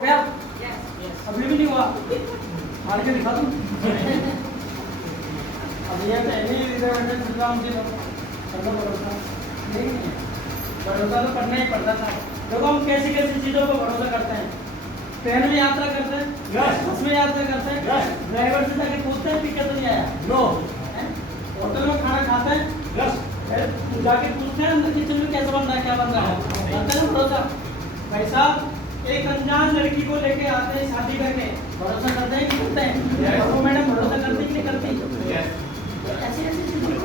गया? अभी भी नहीं हुआ। मार के दिखा दूं? अब ये पहले रिजर्वेशन सिस्टम थी तो करना भरोसा नहीं है। भरोसा तो करना ही पड़ता था। देखो हम कैसी कैसी चीज़ों पर भरोसा करते हैं। ट्रेन में यात्रा करते हैं, बस में यात्रा करते हैं, ड्राइवर से जाके पूछते हैं टिकट तो नहीं आया, नो। होटल में खाना खाते हैं, जाके पूछते हैं अंदर किचन में कैसा बन रहा है, क्या बन रहा है, करते हैं भरोसा। भाई साहब एक अनजान लड़की को लेके आते हैं शादी करके, भरोसा करते हैं कि करते हैं? वो मैडम भरोसा करती कि नहीं करती? ऐसी ऐसी चीजें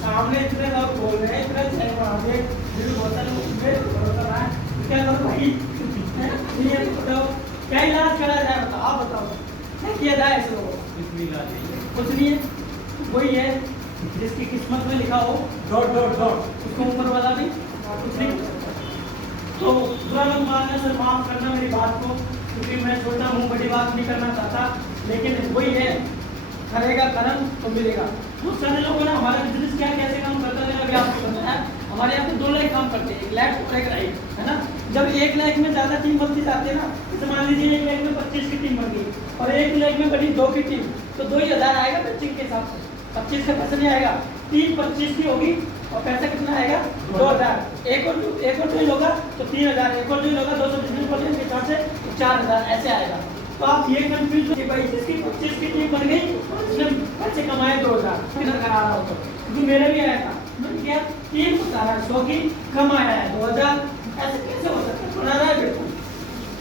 सामने इतने लोग बोल रहे हैं, इतने भरोसा रहा है, क्या करो भाई? ये बताओ क्या इलाज करा जाए, बताओ आप बताओ, क्या किया जाए ऐसे लोगों को? कुछ नहीं है, वही है जिसकी किस्मत में लिखा हो डॉट डॉट डॉट, उसको ऊपर वाला भी कुछ नहीं। तो बुरा मत मानना सर, माफ करना मेरी बात को, क्योंकि मैं छोटा हूँ, बड़ी बात नहीं करना चाहता, लेकिन वही है, करेगा कर्म तो मिलेगा। बहुत सारे लोग ना हमारा बिजनेस क्या कैसे काम करता है अभी आपको पता है। हमारे यहाँ पे 2 लाख काम करते हैं, 1 लाख और 1 राइट, है ना। जब 1 लाख में ज़्यादा टीम बनती जाती है ना, जैसे मान लीजिए 1 लाख में 25 की टीम बन गई और 1 लाख में बनी 2 की टीम, तो 2,000 आएगा पिचिंग के हिसाब से। 25 का पैसा नहीं आएगा, टीम 25 की होगी और पैसा कितना आएगा? 2,000। एक और जो होगा तो 3,000, एक और जो होगा 225% के हिसाब से 4,000 ऐसे आएगा। तो आप ये कंफ्यूज कि भाई जिसकी 25 की टीम बन गई उसने पैसे कमाए 2,000 किधर करा रहा हो, तो क्योंकि मेरे भी आया था, मैंने क्या टीम बता रहा है 100 की कम आया है 2,000, ऐसे कैसे हो सकता है? बना रहा है बिल्कुल।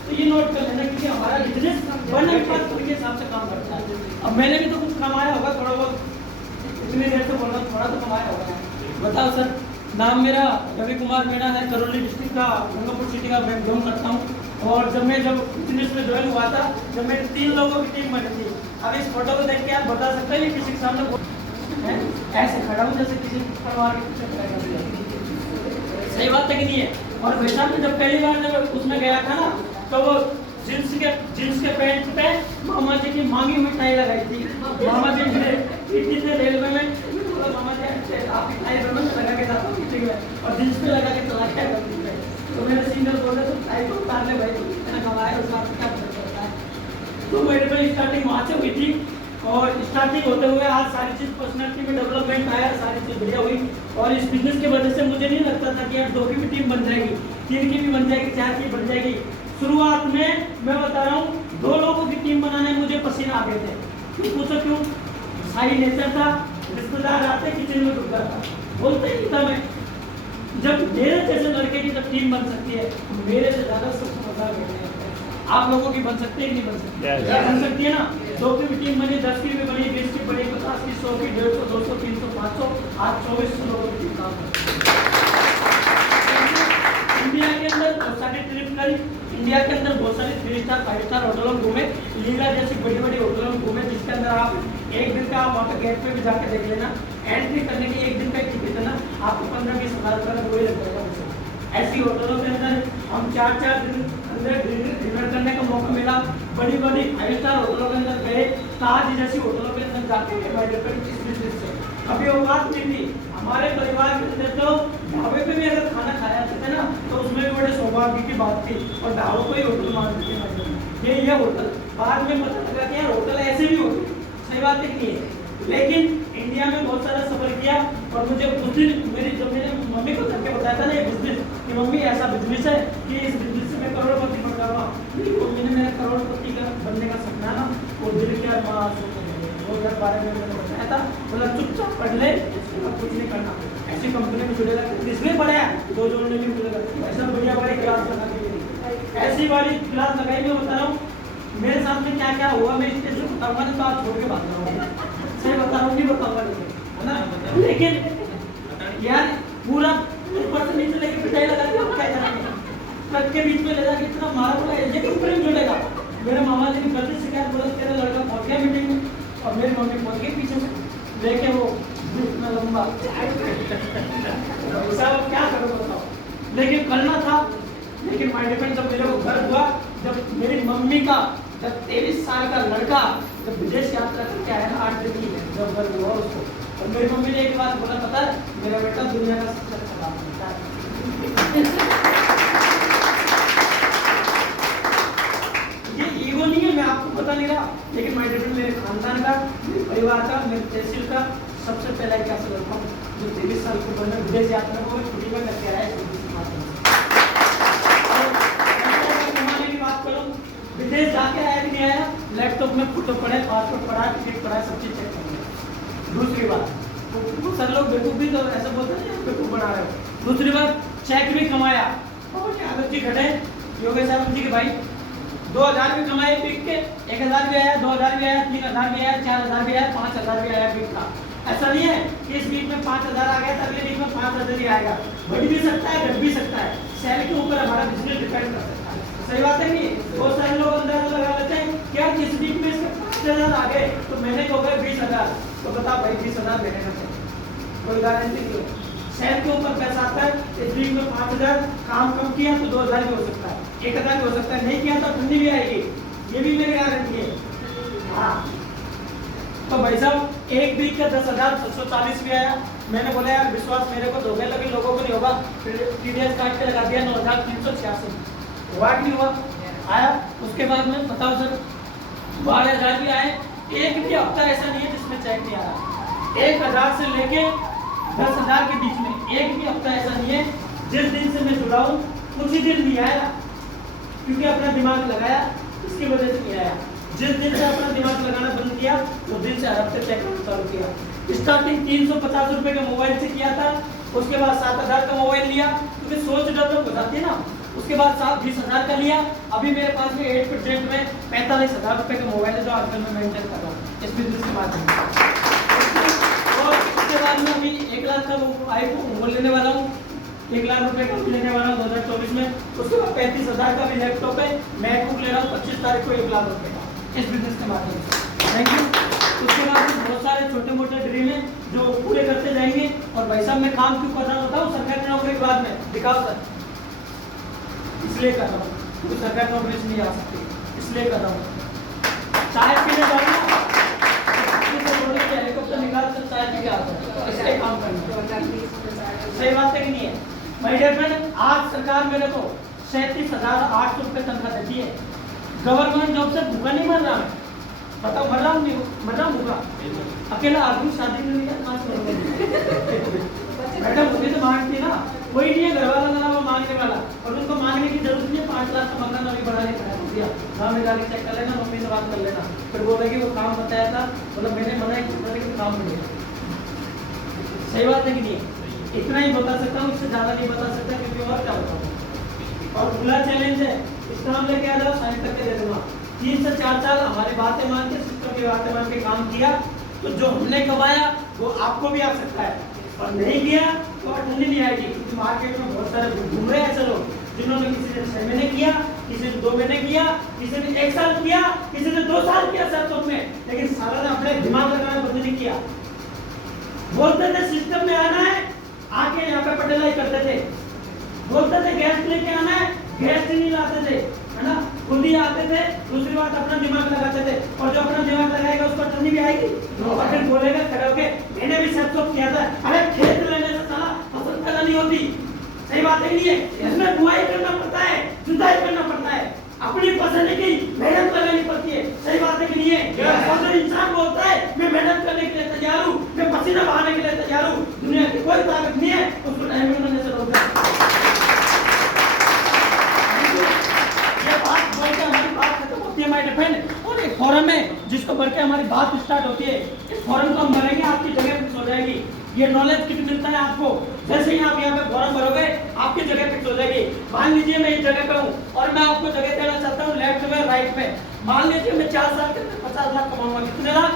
तो ये नोट कर लेना, क्योंकि हमारा बिजनेस बनने के बाद के हिसाब से काम करता है। अब मैंने भी तो कुछ कमाया होगा थोड़ा बहुत, इतनी देर से बोल रहा हूँ, थोड़ा तो कमाया होगा। बताओ सर, नाम मेरा रवि कुमार मीणा है, करौली डिस्ट्रिक्ट का गंगापुर सिटी का मैं बिलोंग करता हूँ। और जब बिजनेस में ज्वाइन हुआ था, जब मेरी 3 लोगों की टीम बनी थी। अब इस फोटो को देख के आप बता सकते हैं किसी के सामने ऐसे खड़ा हूँ जैसे किसी परिवार के पीछे खड़ा कर दिया। सही बात है कि नहीं है? और वैसा में जब पहली बार जब उसमें गया था ना, तो वो जींस के पैंट पे मामा जी की मांगी मिठाई लगाई थी। मामा जी थे रेलवे में, मामा जी आप मिठाई लगा के जाता हूँ और जींस पे लगा के चला गया। तो मेरे सीनियर बोल रहे तो मिठाई को उतार ले भाई, मैंने कमाया उस बात क्या करता है। तो मेरे पे स्टार्टिंग वहाँ से हुई थी और स्टार्टिंग होते हुए आज सारी चीज़ पर्सनैलिटी में डेवलपमेंट आया, सारी चीज़ बढ़िया हुई। और इस बिजनेस की वजह से मुझे नहीं लगता था कि यार 2 की भी टीम बन जाएगी, 3 की भी बन जाएगी, 4 की बन जाएगी। शुरुआत में मैं बता रहा हूँ 2 लोगों की टीम बनाने में मुझे पसीना आ गए थे। क्यों पूछो क्यों? शाही नेचर था, रिश्तेदार आते किचन में डूबता था, बोलते ही था मैं। जब मेरे जैसे लड़के की जब टीम बन सकती है, मेरे से ज़्यादा सबको मजा लेते हैं। आप लोगों की बन सकती है कि नहीं बन सकती? बन सकती है ना। 2 की भी टीम बनी, 10 की भी बनी, 20 की बनी, 50 की, 100 की, 150, 200, 300, 500, आज 2400 लोगों की टीम काम करती है। इंडिया के अंदर बहुत सारी ट्रिप करी, इंडिया के अंदर बहुत सारी 3 स्टार 5 स्टार होटलों में घूमे, लीला जैसी बड़ी बड़ी होटलों में घूमे, जिसके अंदर आप एक दिन का आप वहाँ गेट पे भी जाके देख लेना, एंट्री करने की 1 दिन का टिकट है ना, आपको 15-20 हज़ार रुपये का वही लग जाएगा। ऐसी होटलों के अंदर हम 4-4 दिन अंदर डिनर करने का मौका मिला। बड़ी बड़ी 5 स्टार होटलों के अंदर गए, ताज जैसी होटलों के अंदर जाके इस बिजनेस से अभी वो बात नहीं थी। हमारे परिवार के अंदर तो ढाबे पे भी अगर खाना खाया जाते ना, तो उसमें भी बड़े सौभाग्य की बात थी और ढाबों को ही होटल मानते थे ये होटल। बाद में पता लगा कि यार होटल ऐसे भी होते। सही बात है कि नहीं है? लेकिन इंडिया में बहुत सारा सफर किया और मुझे उस दिन मेरे मम्मी को करके बताया था ना ये बिजनेस, कि मम्मी ऐसा बिजनेस है कि इस बिजनेस से मैं करोड़पति बन जाऊँगा। मम्मी ने मेरा करोड़पति का बनने का सपना ना वो दिल के वो बारे में मैंने बताया था, बोला चुपचाप पढ़ ले, कुछ नहीं करना, ऐसी कंपनी में जुड़ेगा, इसमें पढ़ा 2 जोड़ने में मिलेगा। ऐसा बढ़िया बड़ी क्लास लगा के ऐसी वाली क्लास लगाई। मैं बता रहा हूँ मेरे साथ में क्या क्या हुआ, मैं इससे बताऊंगा तो आप छोड़ के बात करूँगा। सही बता रहा हूँ, नहीं बताऊंगा, है ना। लेकिन यार पूरा ऊपर से नीचे लेके पिटाई लगा के क्या करेंगे, ट्रक के बीच में ले जाके इतना मारा बोला ये कंपनी में जुड़ेगा। मेरे मामा जी ने गलती शिकायत बोला तेरा लड़का पहुंच गया मीटिंग में, और मेरी मम्मी पहुंच गई पीछे से लेके वो इतना लंबा साहब क्या करो बताओ। लेकिन करना था। लेकिन माय डिफेंस जब मेरे को घर हुआ, जब मेरी मम्मी का जब 23 साल का लड़का जब विदेश यात्रा करके आया ना 8 दिन की, जब घर हुआ उसको, और मेरी मम्मी ने एक बात बोला पता है मेरा बेटा दुनिया का सबसे अच्छा काम करता है। लेकिन माय डियर फ्रेंड, मेरे खानदान का, मेरे परिवार का, मेरे तहसील का सबसे पहला क्या समझता हूँ, जो 23 साल की उम्र में विदेश यात्रा को छुट्टी में करके आया है, कमाने की बात करूँ, विदेश जाके आया कि नहीं आया, लैपटॉप में फोटो पड़े, पासपोर्ट पड़ा, टिकट पड़ा, सब चीज चेक करेंगे। दूसरी बात, सर लोग बेवकूफ भी तो ऐसा बोलते हैं, बेवकूफ बना रहे हो। दूसरी बात, चेक भी कमाया, और आदत जी घटे योगेश साहब जी के भाई 2000 भी कमाए पीक के, 1000 भी आया, 2000 भी आया, 3000 भी आया, 4000 भी आया, 5000 भी आया पीक का। ऐसा नहीं है कि इस वीक में 5000 आ गया तो अगले वीक में 5000 ही आएगा, बढ़ भी सकता है, घट भी सकता है, सेल के ऊपर हमारा बिजनेस डिपेंड कर सकता है। सही बात है कि बहुत सारे लोग अंदाजा लगा लेते हैं कि यार इस वीक में इसके 5000 आ गए तो महीने को हो गए 20000, तो बता भाई 20000 महीने का कोई गारंटी नहीं है। सेल के ऊपर पैसा आता है, इस वीक में 5000, काम कम किया तो 2000 भी हो सकता है, 1000 भी हो सकता है, नहीं किया तो ठंडी भी आएगी, ये भी मेरी गारंटी है। हाँ, तो भाई साहब एक वीक का 10,740 भी आया, मैंने बोला यार विश्वास मेरे को दोगे, लेकिन लोगों को नहीं होगा, फिर टीडीएस काट के लगा दिया 9,386, हुआ कि नहीं हुआ, आया। उसके बाद में बताओ सर 12,000 भी आए, एक भी हफ्ता ऐसा नहीं है जिसमें चेक नहीं आ रहा, 1,000 से लेके 10,000 के बीच में एक भी हफ्ता ऐसा नहीं है जिस दिन से मैं जुड़ा हूँ उसी दिन भी आया, क्योंकि अपना दिमाग लगाया, इसकी वजह से नहीं आया। जिस दिन से अपना दिमाग लगाना बंद किया उस दिन से हर हफ्ते चेक करना चालू किया। स्टार्टिंग 350 रुपए के मोबाइल से किया था, उसके बाद 7,000 का मोबाइल लिया, क्योंकि सोच डेवलप हो जाती है ना, उसके बाद 20,000 का लिया, अभी मेरे पास में 8% में 45,000 रुपए का मोबाइल है जो आजकल मैं मेंटेन कर रहा हूँ इस बिजनेस के माध्यम से। और उसके बाद में अभी 1 लाख का आईफोन वो लेने वाला हूँ, 1 लाख रुपए का लेने वाला हूँ 2024 में। उसके बाद 35,000 का भी लैपटॉप है, मैकबुक ले रहा हूँ 25 तारीख को 1 लाख रुपए का इस बिजनेस के माध्यम से। Thank you. उसके बाद बहुत सारे छोटे मोटे ड्रीम है जो पूरे करते जाएंगे। और भाई साहब मैं काम क्यों कर रहा हूँ बताऊँ, सरकारी नौकरी के बाद में दिखाओ सर, इसलिए कर रहा हूँ क्योंकि सरकारी नौकरी से नहीं आ सकती, इसलिए कर रहा हूँ। चाय पीने जाऊँगा हेलीकॉप्टर निकाल कर चाय पी के आता हूँ, इसलिए काम करना। सही बात है कि नहीं है माय डियर फ्रेंड। आज सरकार मेरे को 37,800 रुपये तनख्वाह देती है, गवर्नमेंट जॉब से भूखा नहीं मर रहा मैं, बताओ मर रहा हूँ नहीं, मर रहा हूँ भूखा। अकेला आदमी शादी में नहीं है, मैडम मुझे तो मांगती ना, कोई नहीं है घर वाला ना वो मांगने वाला, और उनको मांगने की जरूरत नहीं है। 5 लाख का मकान अभी बढ़ाने का दिया, गाँव में जाके चेक कर लेना, मम्मी से बात कर लेना, फिर बोलेगी वो काम बताया था, मतलब मैंने मना किया लेकिन काम नहीं है। सही बात है कि नहीं, इतना ही बता सकता हूँ, इससे ज्यादा नहीं बता सकता, क्योंकि और क्या बताऊँ। और खुला चैलेंज है, इस काम लेके आ जाओ, साइन करके दे दूंगा। 3 से 4 साल हमारी बातें मान के, सिस्टम की बातें मान के काम किया तो जो हमने कमाया वो आपको भी आ सकता है, और नहीं किया तो ठंडी नहीं आएगी। क्योंकि मार्केट में बहुत सारे घूम रहे हैं ऐसे लोग जिन्होंने किसी ने 6 महीने किया, किसी ने 2 महीने किया, किसी ने 1 साल किया, किसी ने 2 साल किया सरसों में, लेकिन साला ने अपने दिमाग लगाना बंद नहीं किया। बोलते थे सिस्टम में आना है, आके यहाँ पे पटेलाई करते थे, बोलते थे गैस लेके आना है, गैस नहीं लाते थे, है ना, खुद ही आते थे। दूसरी बात अपना दिमाग लगाते थे, और जो अपना दिमाग लगाएगा उसको ठंडी भी आएगी, और फिर बोलेगा खड़े होके मैंने भी सरसों किया था। अरे खेत लेने से साला फसल पैदा नहीं होती, सही बात है नहीं है, इसमें बुआई करना पड़ता है, जुताई करना पड़ता है, अपनी फसल की मेहनत लगानी पड़ती है। सही बात है कि नहीं है। और जो इंसान बोलता है मैं मेहनत करने के लिए तैयार हूँ, मैं पसीना बहाने के लिए तैयार हूँ, दुनिया की कोई ताकत नहीं है उसको टाइम में से रोक दे। और एक फोरम है जिसको बढ़ के हमारी बात स्टार्ट होती है, इस फोरम को हम भरेंगे, आपकी जगह फिक्स हो जाएगी। ये नॉलेज किट मिलता है आपको, जैसे ही आप यहाँ पे फॉर्म भरोगे आपकी जगह फिक्स हो जाएगी। मान लीजिए मैं इस जगह पे हूँ और मैं आपको जगह देना चाहता हूँ लेफ्ट में राइट में। मान लीजिए मैं 4 साल के अंदर 50 लाख कमाऊंगा, कितने लाख?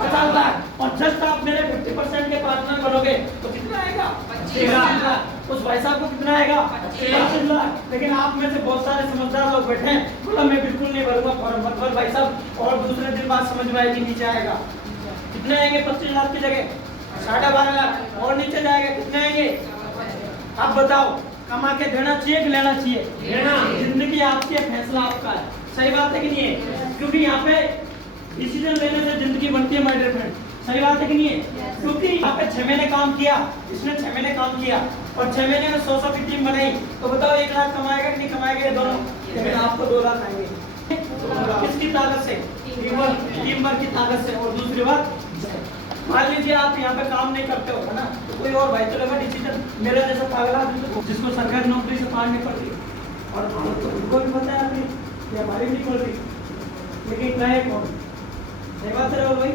50 लाख। और जस्ट आप मेरे 50% के पार्टनर बनोगे तो कितना आएगा? 25 लाख। उस भाई साहब को कितना आएगा? 25 लाख। लेकिन आप में से बहुत सारे समझदार लोग बैठे हैं, बोला मैं बिल्कुल नहीं भरूंगा फॉर्म, मतलब भाई साहब और दूसरे दिन बात समझ में आएगी, नीचे आएगा कितने आएंगे? 25 लाख की जगह 12.5 लाख, और नीचे जाएगा कितने आएंगे? अब बताओ, कमा के देना चाहिए कि लेना चाहिए? लेना। जिंदगी आपकी है, फैसला आपका है। सही बात है कि नहीं है? क्योंकि यहाँ पे डिसीजन लेने से जिंदगी बनती है माय डियर फ्रेंड। सही बात है कि नहीं है? क्योंकि यहाँ पे 6 महीने काम किया, इसने 6 महीने काम किया और 6 महीने में 100 की टीम बनाई, तो बताओ 1 लाख कमाएगा कि नहीं कमाएगा? ये दोनों, लेकिन आपको 2 लाख आएंगे। किसकी ताकत से? टीम वर्क की ताकत से। और दूसरी बात, मान लीजिए आप यहाँ पे काम नहीं करते हो, है ना, तो कोई और भाई चलेगा डिसीजन, मेरा जैसा पागल आदमी जिसको सरकारी नौकरी से फाड़नी पड़ती है, और तो उनको भी पता है अभी कि हमारी नहीं पड़ रही, लेकिन कहे कौन? सही बात है भाई।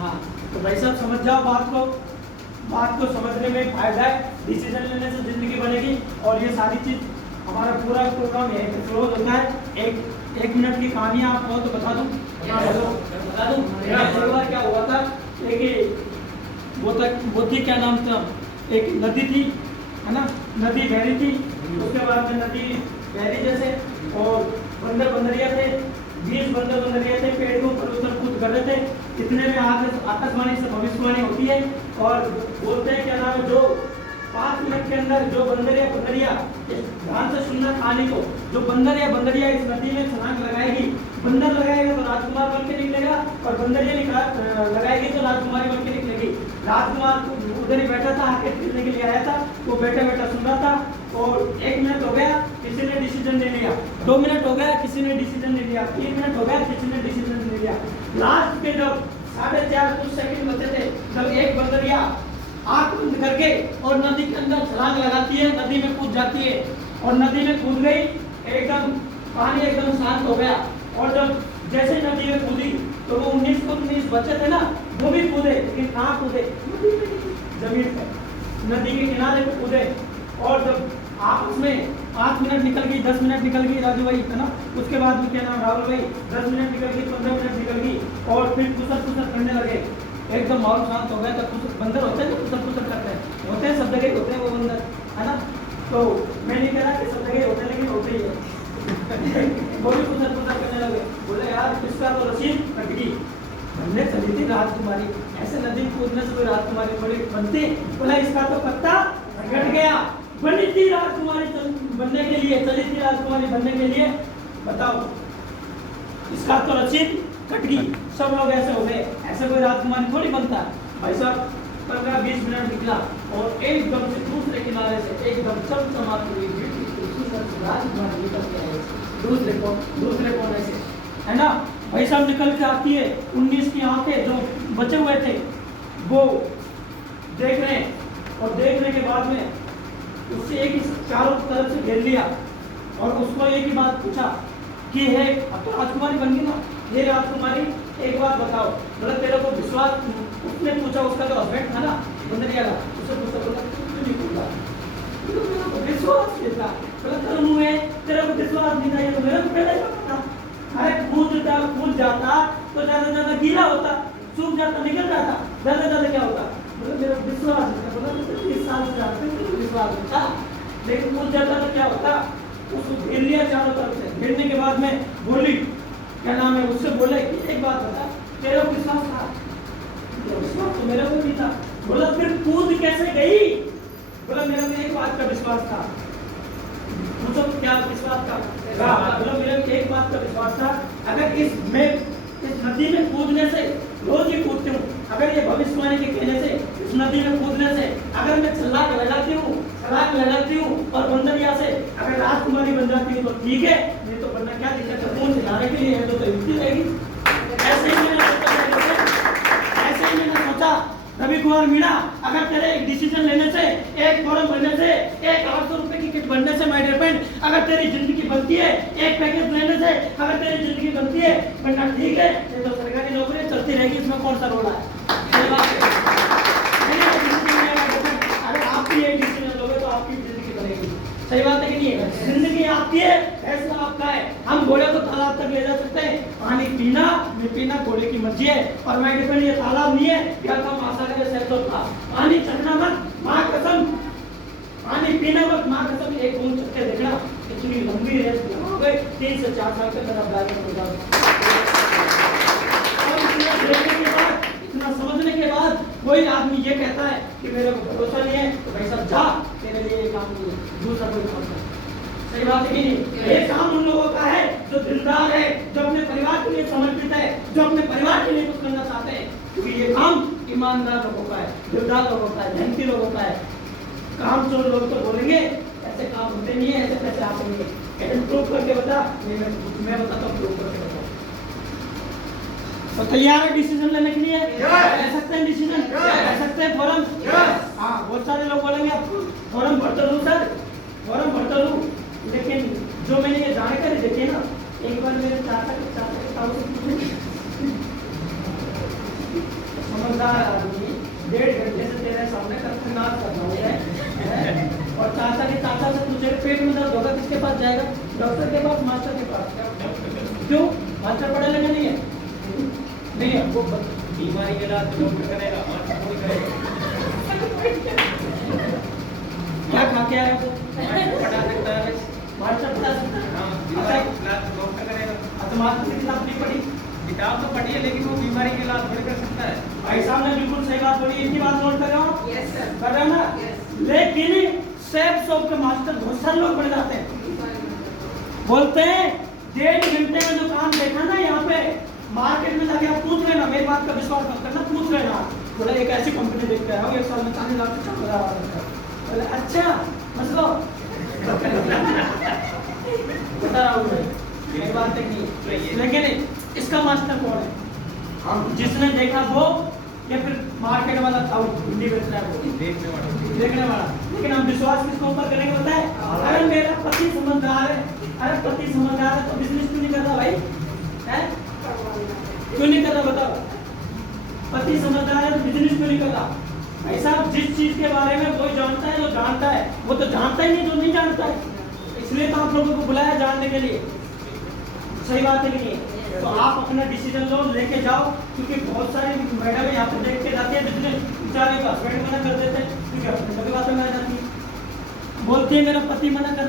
हाँ, तो भाई साहब समझ जाओ बात को समझने में फायदा है, डिसीजन लेने से जिंदगी बनेगी। और ये सारी चीज हमारा पूरा प्रोग्राम यहीं पे क्लोज होता है। एक मिनट की कहानी आप कहो तो बता दूं। एक बार क्या हुआ था, वो थी क्या नाम था, एक नदी थी, है ना, नदी बहरी थी, उसके बाद में नदी बहरी जैसे, और बंदरिया थे, 20 बंदरिया थे, पेड़ के ऊपर उतर कूद कर रहे थे। इतने में आकाशवाणी से भविष्यवाणी होती है और बोलते हैं क्या नाम है, जो 5 मिनट के अंदर जो बंदरिया ध्यान से सुनना कहानी को, जो बंदरिया इस नदी में छलांग लगाएगी, बंदर लगाएगा तो राजकुमार बन के निकलेगा, और बंदरिया लगाएगी तो राजकुमारी बन के निकलेगी। राजकुमार उधर ही बैठा था, आके खेलने के लिए आया था, वो बैठा सुन रहा था, और 1 मिनट हो गया, किसी ने डिसीजन ले लिया, 2 मिनट हो गया, किसी ने डिसीजन ले लिया, 3 मिनट हो गया, किसी ने डिसीजन ले लिया। लास्ट के जब 4.5 कुछ सेकंड बचे थे, जब एक बंदरिया आंख बंद करके और नदी के अंदर छलांग लगाती है, नदी में कूद जाती है, और नदी में कूद गई, एकदम पानी एकदम शांत हो गया। और जब जैसे नदी में कूदी तो वो 19 बच्चे थे ना, वो भी कूदे, लेकिन कहाँ कूदे? जमीन पे, नदी के किनारे पे कूदे। और जब आपस में 5 मिनट निकल गई, 10 मिनट निकल गई, राजू भाई है ना, उसके बाद में क्या नाम, राहुल भाई, 10 मिनट निकल गई, 15 मिनट निकल गई, और फिर कुसर करने लगे, एकदम माहौल शांत हो गया। तब बंदर होते हैं ना, कुसर करते हैं, होते हैं, सब जगह होते हैं वो बंदर, है ना। तो मैं नहीं कह रहा कि सब जगह होते हैं, लेकिन होते ही है। वो भी कुसर करने लगे, बोले यार इसका तो रसीद कट गई, हमने चली थी राजकुमारी, ऐसे नदी कूदने से कोई राजकुमारी थोड़ी बनती, बोला इसका तो पत्ता कट गया, बनी थी राजकुमारी बनने के लिए, चली थी राजकुमारी बनने के लिए, बताओ इसका तो रसीद कट गई। सब लोग ऐसे हो गए, ऐसे कोई राजकुमारी थोड़ी बनता। भाई साहब 15-20 मिनट निकला, और एकदम से दूसरे किनारे से एकदम चमचमाती हुई राजकुमारी निकल के आई, दूसरे कोने से, है ना। भाई साहब निकल के आती है, 19 की आंखें जो बचे हुए थे वो देख रहे हैं, और देखने के बाद में उससे एक ही चारों तरफ से घेर लिया, और उसको एक ही बात पूछा कि है अब तो राजकुमारी बन गई ना, ये राजकुमारी एक बात बताओ, मतलब तेरे को विश्वास, उसने पूछा, उसका जो हस्बैंड था ना बंदरिया का, उससे पूछा, बोला क्यों नहीं पूछा, मेरे को विश्वास नहीं था, बोला तेरा मुंह है, तेरे को विश्वास नहीं था, ये तो मेरे को पहले ही पता था। अरे कूद जाता तो ज्यादा गीला होता, सूख जाता, निकल जाता, ज्यादा क्या होता, बोला मेरा विश्वास नहीं था, बोला 30 साल से जानते हैं विश्वास नहीं था, लेकिन कूद जाता तो क्या होता, उसको घेर लिया चारों तरफ से। घेरने के बाद में बोली क्या नाम है, उससे बोले कि एक बात बता, तेरा विश्वास था? विश्वास तो मेरे को नहीं था। बोला फिर कूद कैसे गई? बोला मेरा में एक बात का विश्वास था। पूछो क्या विश्वास था? बोला मेरा एक बात का विश्वास था, अगर इस नदी में कूदने से, रोज ही कूदती हूँ, अगर ये भविष्यवाणी के कहने से इस नदी में कूदने से अगर मैं छलांग लगाती हूँ और बंदरिया से अगर राजकुमारी बन जाती हूँ तो ठीक है, नहीं तो बनना क्या दिक्कत है, खून दिलाने के लिए है तो युक्ति रहेगी। ऐसे ही मैंने सोचा रवि कुमार मीणा, अगर तेरे एक डिसीजन लेने से, एक फॉर्म भरने से, एक 800 रुपए की किट बनने से, माय डियर फ्रेंड, अगर तेरी जिंदगी बनती है, एक पैकेज लेने से अगर तेरी जिंदगी बनती है, बनना ठीक है, ये तो सरकारी नौकरी चलती रहेगी, इसमें कौन सा रोल है? अगर आप भी एक डिसीजन लोगे तो आपकी जिंदगी बनेगी। सही बात है कि नहीं है? जिंदगी आपकी है, फैसला आपका है। हम घोड़े को तालाब तक ले जा सकते हैं, पानी पीना नहीं पीना घोड़े की मर्जी है। और मैं डिपेंड, ये तालाब नहीं है, क्या था महासागर से तो था, पानी चखना मत, माँ कसम, पानी पीना मत, माँ कसम, एक बूंद चख के देखना, इतनी लंबी रेस हो गई, 3 से 4 साल तक मेरा बैलेंस हो जाएगा। इतना समझने के बाद कोई आदमी ये कहता है कि मेरे को भरोसा नहीं है, तो भाई साहब जा, तेरे लिए ये काम नहीं है, दूसरा कोई काम नहीं। सही बात है कि नहीं? ये काम उन लोगों का है जो दिलदार है, जो अपने परिवार के लिए समर्पित है, जो अपने परिवार के लिए कुछ करना चाहते हैं, क्योंकि ये काम ईमानदार लोगों का है, दिलदार लोगों का है, मेहनती लोगों का है। काम चोर लोग तो बोलेंगे ऐसे काम होते नहीं है, ऐसे पैसे आते नहीं है, प्रूफ करके बता। मैं बताता हूँ, प्रूफ करके बताओ। तो तैयार है डिसीजन लेने के लिए? ले सकते हैं डिसीजन, ले सकते हैं फॉर्म। हाँ, बहुत सारे लोग बोलेंगे फॉर्म भर तो लूँ सर, फॉर्म भर तो लूँ, लेकिन जो मैंने ये जानकारी देती है ना, एक बार मेरे चाचा के ताऊ से पूछे, समझदार आदमी 1.5 घंटे से तेरे सामने नाच कर रहा है, और चाचा के चाचा से पूछे पेट में दर्द होगा किसके पास जाएगा? डॉक्टर के पास, मास्टर के पास। क्यों? मास्टर पढ़े लिखे नहीं है? नहीं है, वो बीमारी के इलाज डॉक्टर करेगा, मास्टर थोड़ी करेगा। क्या खा के आया वो? पढ़ा सकता है, मास्टर पढ़ा सकता है। हाँ, बीमारी के इलाज डॉक्टर करेगा। अच्छा, मास्टर की किताब नहीं पढ़ी? किताब तो पढ़ी है, लेकिन वो बीमारी के इलाज थोड़ी कर सकता है। भाई साहब ने बिल्कुल सही बात बोली, इतनी बात नोट कर रहे हो? Yes sir. कर रहे हो ना? यस। लेकिन सेफ शॉप के मास्टर बहुत सारे लोग बन जाते हैं, बोलते हैं 1.5 घंटे में जो काम देखा ना यहाँ पे मार्केट में जाके आप पूछ लेना, मेरी बात का विश्वास मत करना, पूछ लेना। बोले एक ऐसी कंपनी देख के आया हूँ, 1 साल में 40 लाख से 4 हज़ार। बोले अच्छा मतलब बता रहा हूँ मेरी बात तक नहीं। लेकिन इसका मास्टर कौन है? जिसने देखा वो, या फिर मार्केट वाला था वो हिंदी बेच रहा है वो? देखने वाला। लेकिन हम विश्वास किसको ऊपर करेंगे पता है? अरे मेरा पति समझदार है, अरे पति समझदार है तो बिजनेस क्यों नहीं कर रहा भाई? है क्यों नहीं कर रहा बताओ? पति समझदार है तो बिजनेस क्यों नहीं कर रहा? भाई साहब, जिस चीज के बारे में वो जानता है, जो जानता है, वो तो जानता ही नहीं जो नहीं जानता है। इसलिए तो आप लोगों को बुलाया जानने के लिए। सही बात है कि नहीं? तो आप अपना डिसीजन लो, लेके जाओ, क्योंकि बहुत सारी मैडम यहाँ पे देख के जाती है बिजनेस, बेचारे का हस्बैंड मना कर देते हैं, क्योंकि हस्बैंड की बातें में आ जाती है, बोलती है मेरा पति मना कर